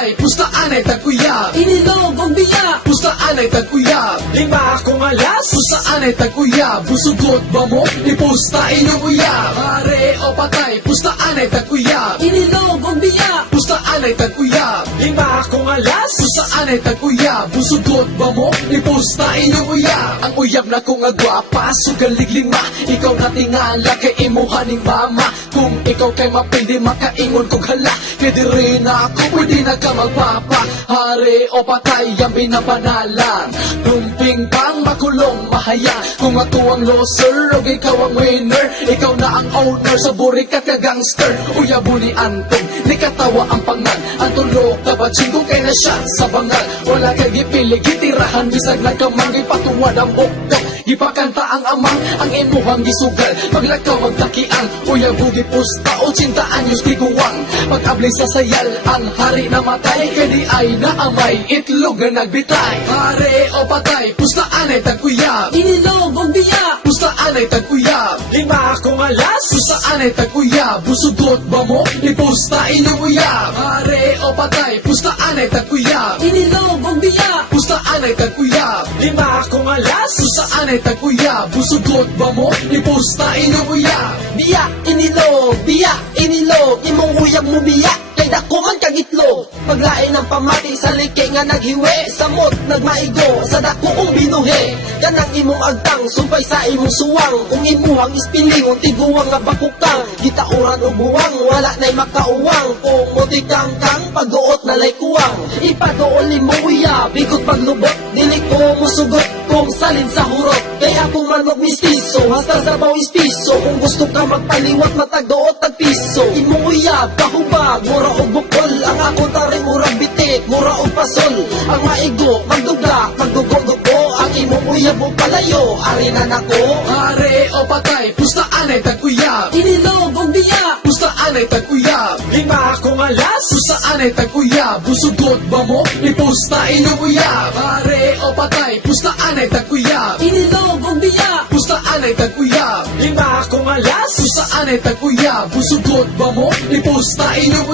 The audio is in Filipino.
patay, pustaan ay tagkuyab. Inilog ang biya, Pustaan ay tagkuyab. Lima akong alas, Pustaan ay tagkuyab. Busugot ba mo? Ipusta inyong uyab. Pare o patay, pustaan ay tagkuyab. inilog ang biya, Pustaan ay tagkuyab. lima akong alas, Pustaan ay tagkuyab. Busugot ba mo? Ipusta inyong uyab. Ang uyab na kong agwapa, sugalig lima. Ikaw na tingala kay imuha ning mama. Kung ikaw kay mapindi, makaingon kong hala. Pwede rin ako, pwede na ka magpapa. Hari o patay, ang binapanalan. Dumping pang makulong mahaya. Kung ako ang loser, o ikaw ang winner. Ikaw na ang owner sa burikat ka gangster. Uyabo ni Antong, ni katawa ang pangan. Ang tulog na batsin kung kay na siya sa bangal. Wala kay gipilig, gitirahan, bisag nagkamang ipatuwad ang buktok. Gipakanta ang amang, ang imuhang gisugal. Paglakaw magtakiang, uyabo gipusta o 80 anyos di kuwang. Pag-abli sa sayal, ang hari na matay. Kadi ay naamay, itlog na nagbitay. Hari o patay, pustaan ay tagkuyab. inilog ang biya, Pustaan ay tagkuyab. lima akong alas, Pustaan ay tagkuyab. Busugot ba mo? Ipusta inyong uyab. Hari o patay, pustaan ay tagkuyab. inilog ang biya, Pustaan ay tagkuyab. lima akong alas, Pustaan ay tagkuyab. Busugot ba mo? Ipusta inyong uyab. biya, inilog, imong uyab mo biya, kay dako man kagitlog. Paglain ng pamati sa liki nga naghiwe, samot nagmaigo sa dako kong binuhi. Kanang imong agtang, sumpay sa imong suwang, kung imuhang ispilingon, tiguwang nga bakukang. Gitauran o buwang, wala na'y makauwang, kung mutikang kang, pagduot na lay kuwang. Ipaduol mo uyab, bigot paglubot, dili ko musugot, kung salin sa hurot. Kaya akong manok mistiso, hasta sa bawis piso. Kung gusto ka magpaliwat, matagdoot at piso. Imong uyab, kahubag, mura o bukol. Ang ako taring murag bitik, mura o pasol. Ang maigo, magduga, magdugo-dugo. Ang imong uyab o palayo, arinan ako. Hari o patay, pustaan ay tagkuyab. Inilog ang biya, Pustaan ay tagkuyab. lima akong alas, Pustaan ay tagkuyab. Busugot ba mo? Ipusta inyong uyab. Hari o patay, pustaan ay tagkuyab. inilog ang biya, Pustaan ay tagkuyab. lima akong alas, Pustaan ay tagkuyab. Busugot ba mo? Ipusta inyong